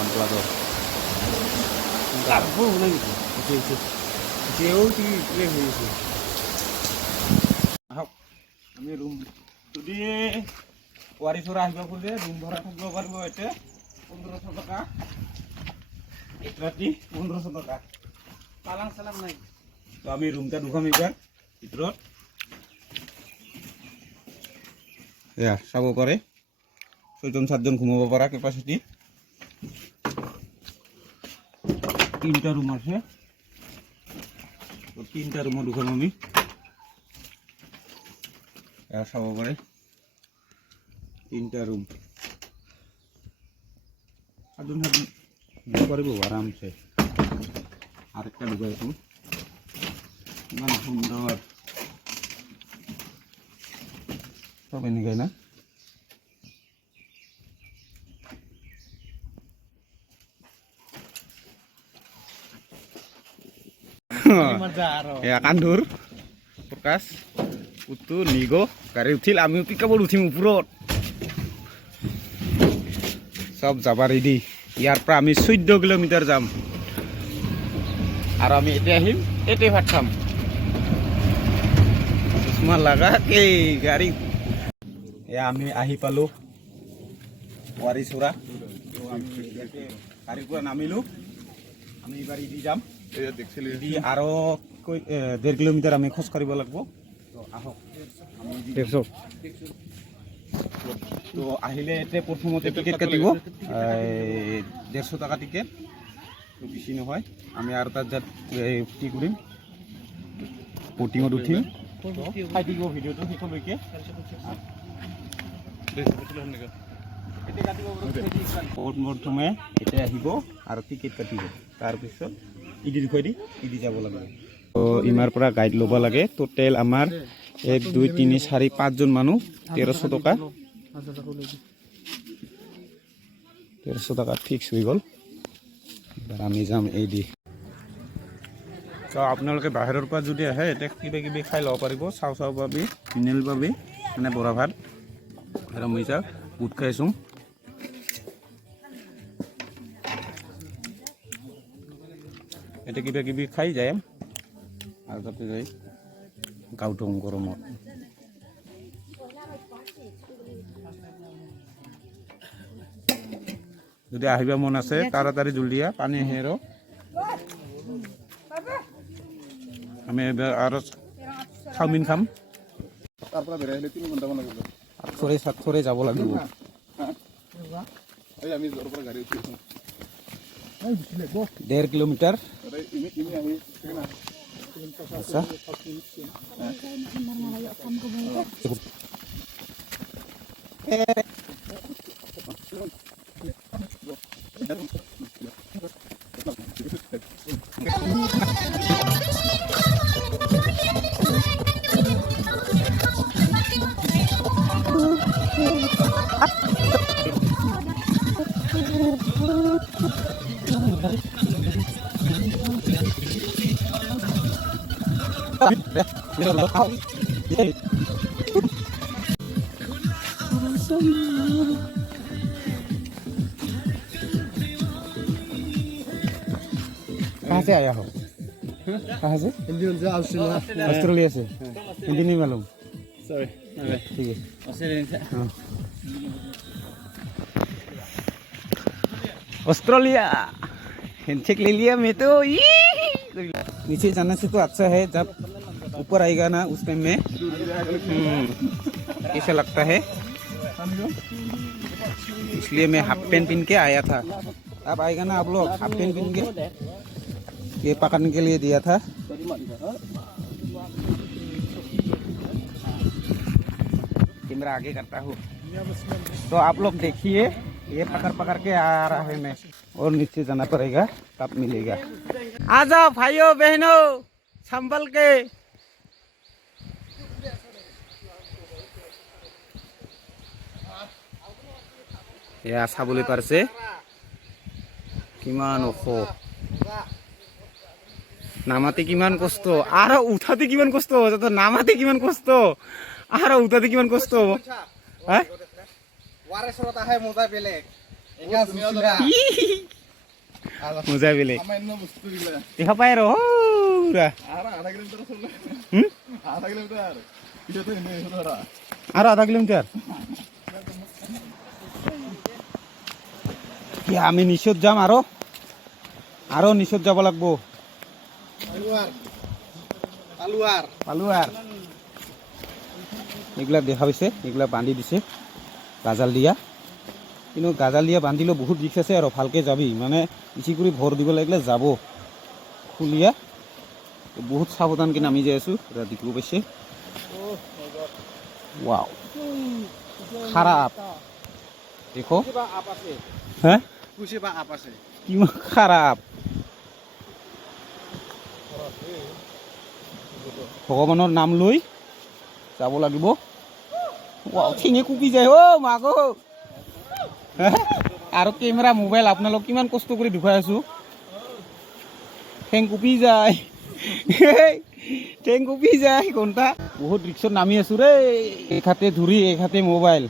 OnePlus Karbo lagi. Oke. Jauh di play itu. Ahok. Kami room. Jadi Warisura আহিব বলে room ভাড়া থাকবো পারবো এটা 1500 টাকা। রাতি 1500 টাকা। পালাং সালাম নাই। তো আমি রুমটা ঢুকাম এবার ভিতৰত। এয়া চাব পাৰে 6জন 7জন ঘুমাব পৰা ক্যাপাসিটি। তিনটা ৰুম আছে। তো তিনটা ৰুমত ঢুকাম আমি। এয়া চাব পাৰে তিনটা রুম। সাতজন পারিব আরামসে। আরেকটা ঢুকাই এখন ইমান সুন্দর সব এনেকাই না কান্ধুর প্রকাশ পুতু নিগো গাড়ি উঠিল আমিও পিকআপত উঠিম উপৰত সব যাবা ৰেডি ইয়াৰ পৰা আমি 14 কিলোমিটাৰ যাম আৰু আমি এতিয়া আহিম এতে ভাত খাম চশমা লাগা কে গাড়ী এয়া আমি আহি পালো ৱাৰিচুৰা গাড়ীৰ পৰা নামিলো আমি এবাৰ ইদি যাম ইদি আৰু 1.5 কিলোমিটাৰ আমি খোজ কাঢ়িব লাগিব তো আহক আমি 150 তো আহিলে এতে প্রথমতে টিকেট কাটিব 150 টাকা টিকেট তো বেশি নহয় আমি আর তার কি করিম পোটিংত উঠিম খাই দিব ভিডিওটো শেষলৈকে প্ৰথমে এতে আহিব আৰু টিকেট কাটিব তাৰপিছত ইদি দেখুৱাই দি ইদি যাব লাগে তো ইমাৰ পৰা গাইড ল'ব লাগে টোটেল আমাৰ 1 2 3 4 5 জন মানুহ 1300 টাকা 1300 টাকা ফিক্স হৈ গ'ল এবাৰ আমি যাম এই দি তো আপোনালোকে বাহিৰৰ পৰা যদি আহে এটা কিবা কিবি খাই ল'ব পাৰিব চাও পাবি মিনেল পাবি মানে বৰা ভাত আৰু মিছা বুট খাইছোঁ এটা কিবা কিবি খাই যায় আৰু তাতে যাই গাঁৱটো গৰমত যদি আহিব মন আছে তাড়াতাড়ি জলদিয়া পানী হেৰো আমি আৰু চাওমিন খাম তাৰ পৰা বেৰাই 3 ঘণ্টামান লাগিব সাতখৰে যাব লাগিব এই আমি জোৰ পৰা গাড়ী উঠিছো 1.5 কিলোমিটাৰ कहाँ से आया हो कहाँ से ऑस्ट्रेलिया से हिंदी नहीं मालूम सॉरी ठीक है ऑस्ट्रेलिया हैंडशेक ले लिया मैं तो नीचे जाने से तो अच्छा है जब ऊपर आएगा ना उस टाइम में कैसा लगता है इसलिए मैं हाफ पैंट पहन के आया था अब आएगा ना आप लोग हाफ पैंट पहन के ये पकड़ने के लिए दिया था कैमरा आगे करता हूँ तो आप लोग देखिए ये पकड़ पकड़ के आ रहा है मैं और नीचे जाना पड़ेगा तब मिलेगा आ जाओ भाइयों बहनों संभल के এয়া চাবলৈ পাৰছে কিমান ওখ নামাতে কিমান কষ্ট আৰু উঠাতে কিমান কষ্ট যত নামাতে কিমান কষ্ট আৰু উঠাতে কিমান কষ্ট হ্যাঁ ওয়াৰে সৰত আহে মজা বেলেগ মজা বেলেগ দেখা পাই আৰু পুৰা আৰু আধা কিলোমিটাৰ কি আমি নিচত যাম আৰু নিচত যাব লাগিব পালুৱাৰ এইগিলা দেখা পাইছে এইগিলা বান্ধি দিছে গাজাল দিয়া কিন্তু গাজাল দিয়া বান্ধিলেও বহুত ৰিক্স আছে আৰু ভালকৈ যাবি মানে ইচি কৰি ভৰ দিব লাগিলে যাব খুলিয়া বহুত সাৱধানকৈ নামি যাই আছোঁ ৰাতিপুৱা পাইছে ৱাও খাৰাপ দেখো হা কিমান খাৰাপ ভগৱানৰ নাম লৈ যাব লাগিব ৱাও ঠেঙে কুপি যায় মাক আৰু কেমেৰা মোবাইল আপোনালোক কিমান কষ্ট কৰি দেখুৱাই আছোঁ ঠেং কুপি যায় ঠেং কুপি যায় ঘণ্টা বহুত ৰিক্সত নামি আছোঁ ৰে এক হাতে ধৰি এক হাতে মোবাইল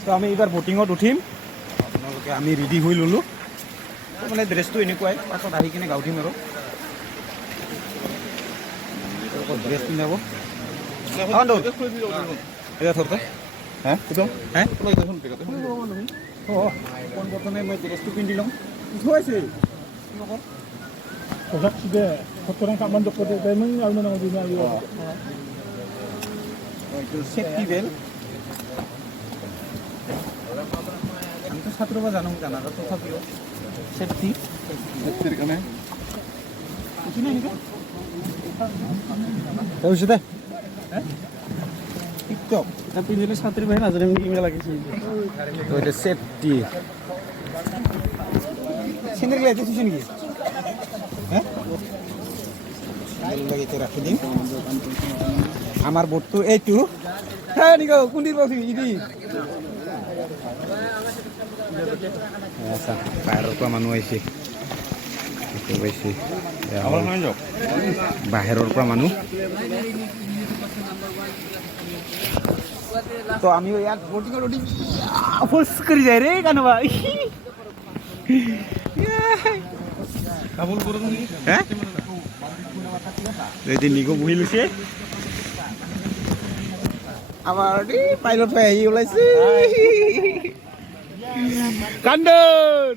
তো আমি এইবাৰ বটিঙত উঠিম আপোনালোকে আমি ৰেডি হৈ ল'লোঁ মানে ড্ৰেছটো এনেকুৱাই পাছত আহি কিনে গাঁও উঠিম আৰু ড্ৰেছ পিন্ধাব পোনপ্ৰথমে মই ড্ৰেছটো পিন্ধি ল'ম উঠোৱাইছে সেফটি বেল্ট আমি তো ছাত্ৰ বা জানো জানা তথাপিও সেফটিৰ কাৰণে টিকটক পিন্ধিলে ছাত্ৰী বাহিনী নাজানে কিমান লাগিছে সেফটি চেনেল লাইতে থৈছে নেকি ৰাখি দিম আমাৰ বোটটো এইটো কোনদিন পাবি ইদি বাহিৰৰ পৰা মানুহ আহিছে বাহিৰৰ পৰা মানুহ তো আমি ইয়াত বটিঙত উঠি ফোৰ্চ কৰি যায় ৰে কানোবা নিগো বহি লৈছে আমাৰ পাইলট পাই আহি ওলাইছে কান্দৰ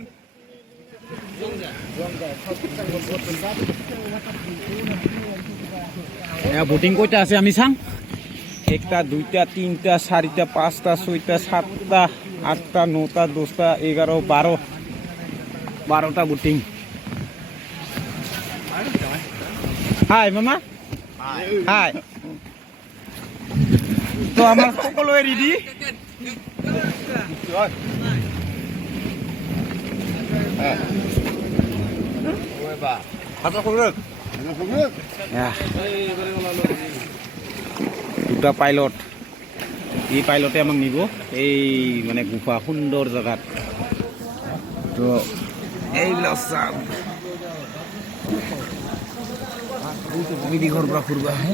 বটিং কয়টা আছে আমি চাম 1 টা 2 টা 3 টা 4 টা 5 টা 6 টা 7 টা 8 টা 9 টা 10 টা 11 12 টা বটিং হাই মামা হাই তো আমাৰ সকলোৱে ৰেডি দুটা পাইলট এই পাইলটে আমাক নিব এই মানে গুফা সুন্দৰ জেগাত তো এইবিলাক চাম বিদেশৰ পৰা ফুৰিব আহে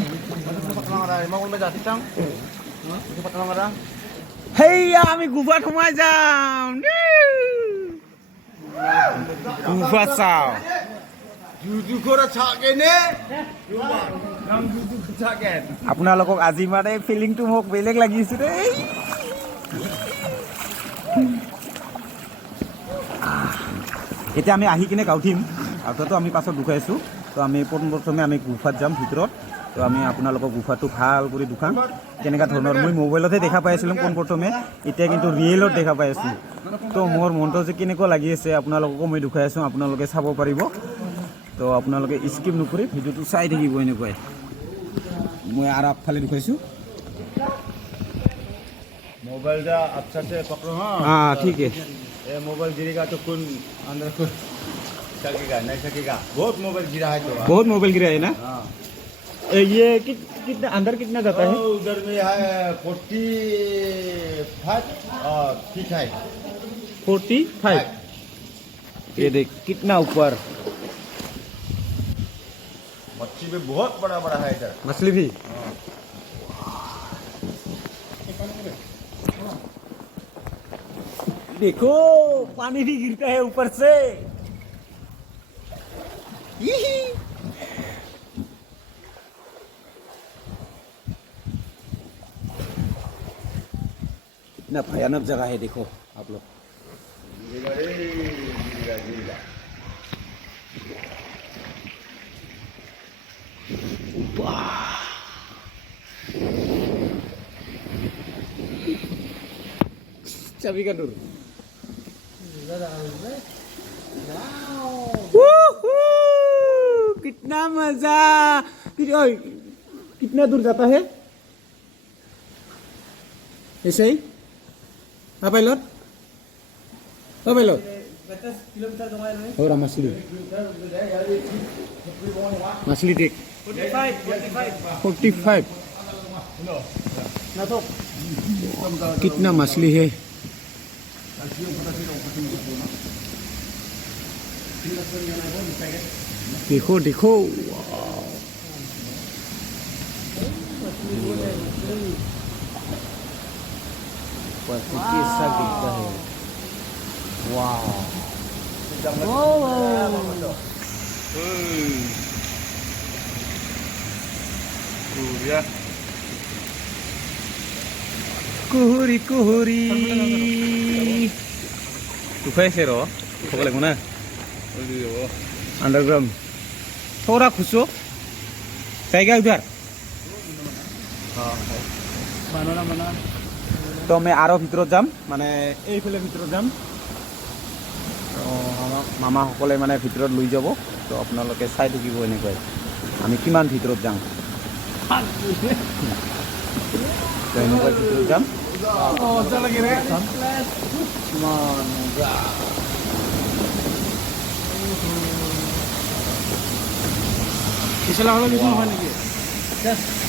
হেইয়া আমি গুফাত সোমাই যাম গুফা চাও আপোনালোকক আজি মানে ফিলিংটো মোক বেলেগ লাগিছে দেই এতিয়া আমি আহি কিনে গাঁঠিম গাঁঠাটো আমি পাছত দুখাইছোঁ তো আমি পোনপ্ৰথমে আমি গুফাত যাম ভিতৰত তো আমি আপোনালোকক গুফাটো ভাল কৰি দুখাম কেনেকুৱা ধৰণৰ মই মোবাইলতহে দেখা পাই আছিলোঁ পোনপ্ৰথমে এতিয়া কিন্তু ৰিয়েলত দেখা পাই আছোঁ তো মোৰ মনটো যে কেনেকুৱা লাগি আছে আপোনালোককো মই দুখাই আছোঁ আপোনালোকে চাব পাৰিব তো আপোনালোকে স্কিপ নকৰি ভিডিঅ'টো চাই থাকিব এনেকুৱাই मैं और आप फाले दिखाइछु मोबाइल दा अच्छा से पकड़ो हाँ हाँ ठीक है ये मोबाइल गिरेगा तो कौन अंदर को सकेगा नहीं सकेगा बहुत मोबाइल गिरा है तो बहुत मोबाइल गिरा है ना हाँ ये कितना अंदर कितना जाता है उधर में है 45 और ठीक है 45 ये देख कितना ऊपर मच्छी भी बहुत बड़ा बड़ा है इधर मछली भी देखो पानी भी गिरता है ऊपर से कितना भयानक जगह है देखो आप लोग गिरेगा रे गिरेगा गिरेगा चाबी का दूर कितना मजा कितना दूर जाता है ऐसे ही हाँ पायलट हाँ पायलट 50 किलोमीटर हो रहा मछली मछली देख 45 कितना मछली है देखो देखो कैसा दिखता है वाह कुहुरी कुहुरी तू कैसे रो खबर लगो ना अंडरग्राउंड थोड़ा खुशो जाएगा उधर तो मैं आरो ভিতৰত যাম মানে এইফালে ভিতৰত যাম তো আমাক মামাসকলে মানে ভিতৰত লৈ যাব তো আপোনালোকে চাই থাকিব এনেকৈ আমি কিমান ভিতৰত যাম তো এনেকৈ ভিতৰত যাম পিছলা হ'লে কিছু নহয় নেকি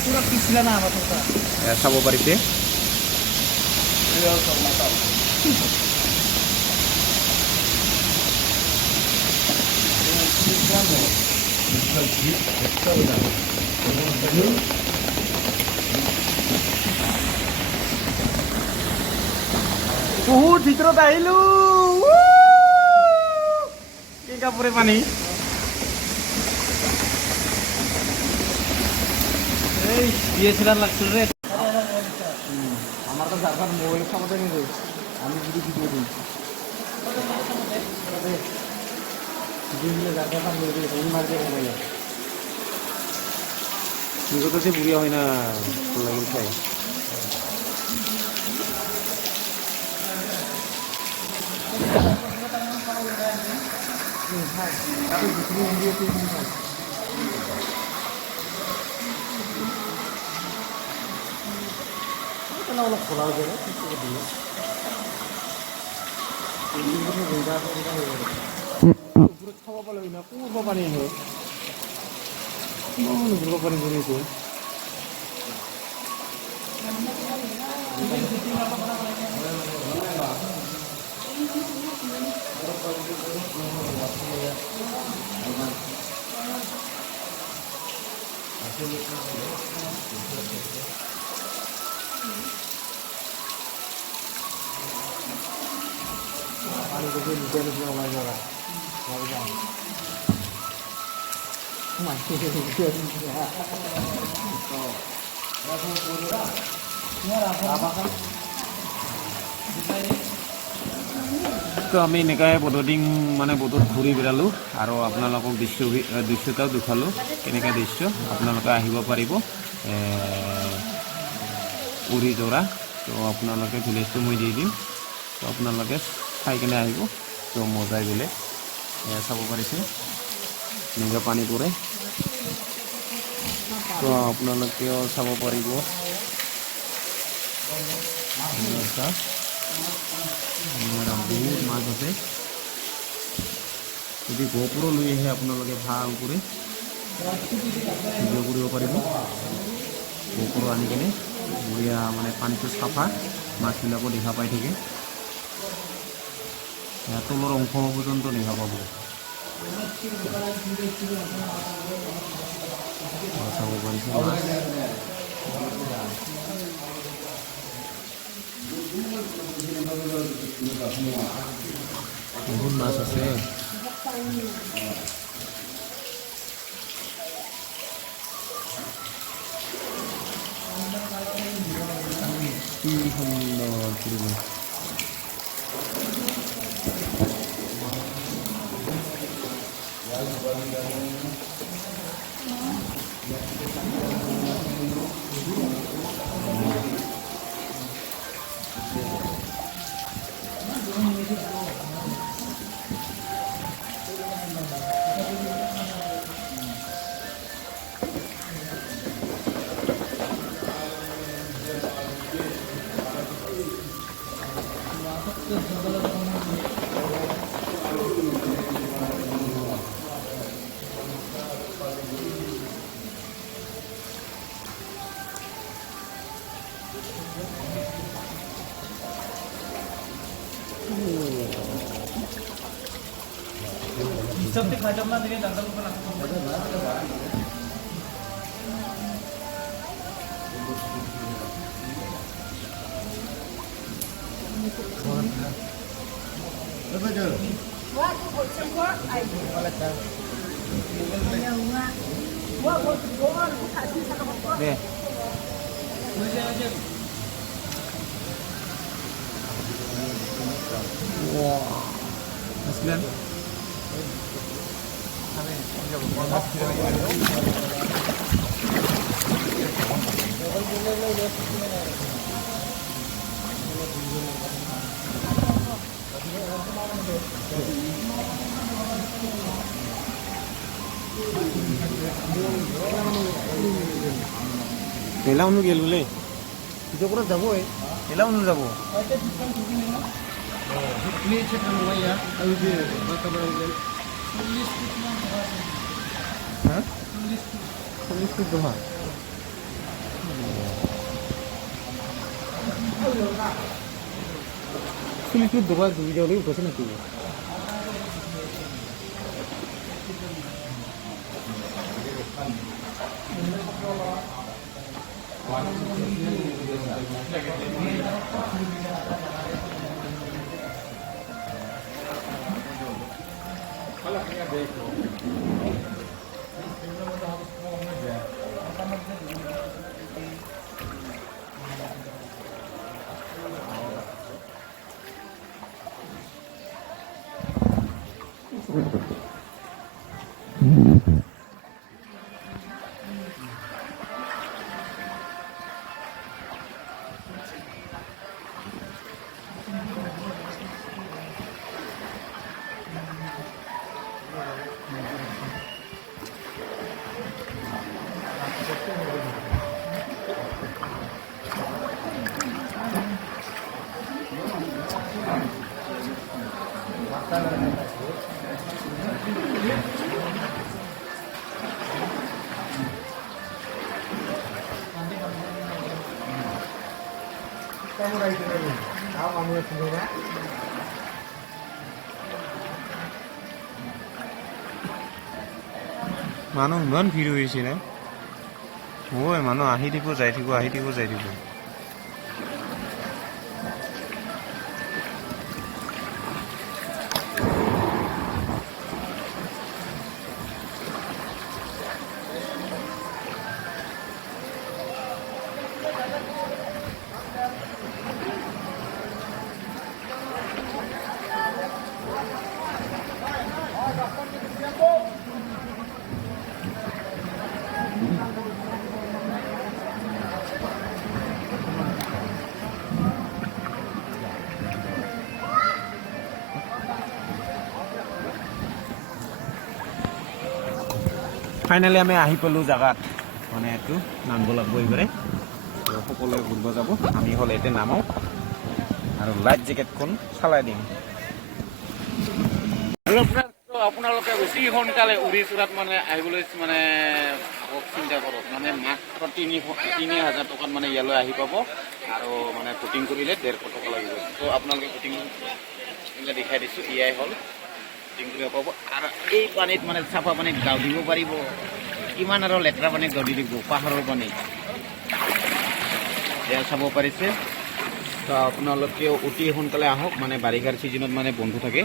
পুৰা পিছলা না আমাৰ চাব পাৰিছে বহুত ভিতৰত আহিলো কি কাপোৰে পানী এই ডিএসএলআর লাগছিল রে আমার তো জায়গার মোবাইল সামনে নিয়ে আমি যদি ভিডিও দিই দিলে জায়গাটা নিয়ে দিই এই মার দিয়ে মোবাইল নিগত যে বুড়িয়া হয় না ভালো লাগিল খাই অলপ খোলা হৈ যায় ওপৰত খাব পালে না ক'ৰ পানী আহে ওপৰৰ পানী পৰিছে তো আমি এনেকৈ বদদিন মানে বদত ঘূৰি বেৰালোঁ আৰু আপোনালোকক দৃশ্যটাও দেখালোঁ কেনেকুৱা দৃশ্য আপোনালোকে আহিব পাৰিব উৰিজৰা তো আপোনালোকে ভিলেজটো মই দি দিম তো আপোনালোকে চাই কেনে আহিব তো মজাই বেলেগ চাব পাৰিছে এনেকৈ পানী পৰে তো আপোনালোকেও চাব পাৰিব বহুত মাছ আছে যদি গোপুৰো লৈ আহে আপোনালোকে ভাল কৰি ভিডিঅ' কৰিব পাৰিব গোপুৰো আনি কিনে বঢ়িয়া মানে পানীটো চাফা মাছবিলাকো দেখা পাই থাকে তলৰ অংশ পৰ্যন্ত দেখা পাব চাব পাৰিছে মাছ বহুত মাছ আছে কি সুন্দৰ পৰিৱেশ 네. 우와. 맛있네. পেলাউনো গেল বোলে ভিতৰত যাবই পেলাউনো যাব চুলিটোৰ দোকান ভিডিঅ'লৈ উঠিছে নেকি মানুহ ইমান ভিৰ হৈছে নে ঐ মানুহ আহি দিব যাই থাকিব আহি দিব যাই থাকিব ফাইনালি আমি আহি পালোঁ জাগাত মানে এইটো নামিব লাগিব এইবাৰে সকলোৱে ঘূৰিব যাব আমি হ'লে এতিয়া নামাওঁ আৰু লাইফ জেকেটখন চলাই দিম আপোনালোকে অতি সোনকালে উৰিষ্যাত মানে আহিবলৈ মানে চিন্তা কৰক মানে মাত্ৰ 3,000 টকাত মানে ইয়ালৈ আহি পাব আৰু মানে বুকিং কৰিলে 150 টকা লাগিব তো আপোনালোকে বুকিং দেখাই দিছোঁ এয়াই হ'ল বুকিং কৰিব পাব আৰু এই পানীত মানে চাফা পানীত গাও দিব পাৰিব কিমান আৰু লেতেৰা পানীত গাও দি দিব পাহাৰৰ পানী এয়া চাব পাৰিছে তো আপোনালোকে অতি সোনকালে আহক মানে বাৰিষাৰ ছিজনত মানে বন্ধ থাকে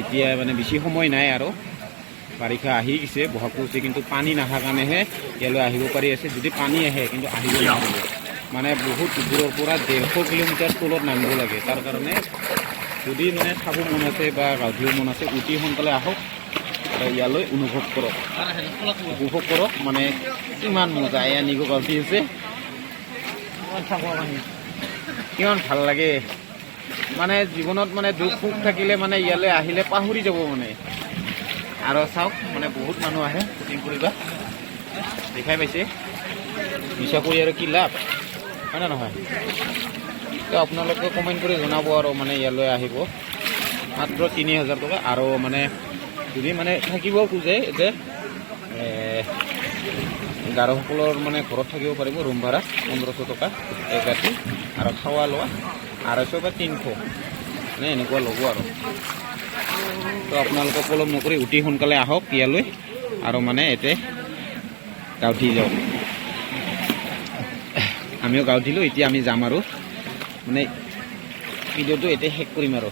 এতিয়া মানে বেছি সময় নাই আৰু বাৰিষা আহি গৈছে বহাগ পৰিছে কিন্তু পানী নাথাৰ কাৰণেহে ইয়ালৈ আহিব পাৰি আছে যদি পানী আহে কিন্তু আহিব নোৱাৰিব মানে বহুত দূৰৰ পৰা 150 কিলোমিটাৰ তলত নামিব লাগে তাৰ কাৰণে যদি মানে চাব মন আছে বা গাঁও ধুব মন আছে অতি সোনকালে আহক ইয়ালৈ অনুভৱ কৰক মানে কিমান মজা এয়া নিব গাঁৱতি আছে কিমান ভাল লাগে মানে জীৱনত মানে দুখ সুখ থাকিলে মানে ইয়ালৈ আহিলে পাহৰি যাব মানে আৰু চাওক মানে বহুত মানুহ আহে শ্বুটিং কৰিবা দেখাই পাইছে মিছা কৰি আৰু কি লাভ হয় না নহয় তো আপোনালোকে কমেণ্ট কৰি জনাব আৰু মানে ইয়ালৈ আহিব মাত্ৰ 3,000 টকা আৰু মানে যদি মানে থাকিব খোজে এতিয়া গাৰোসকলৰ মানে ঘৰত থাকিব পাৰিব ৰুম ভাড়া 1500 টকা এক ৰাতি আৰু খোৱা লোৱা 250 বা 300 মানে এনেকুৱা ল'ব আৰু তো আপোনালোকে পলম নকৰি অতি সোনকালে আহক ইয়ালৈ আৰু মানে ইয়াতে গাঁও উঠি যাওক আমিও গাঁও উঠিলোঁ এতিয়া আমি যাম আৰু মানে ভিডিঅ'টো এতিয়া শেষ কৰিম আৰু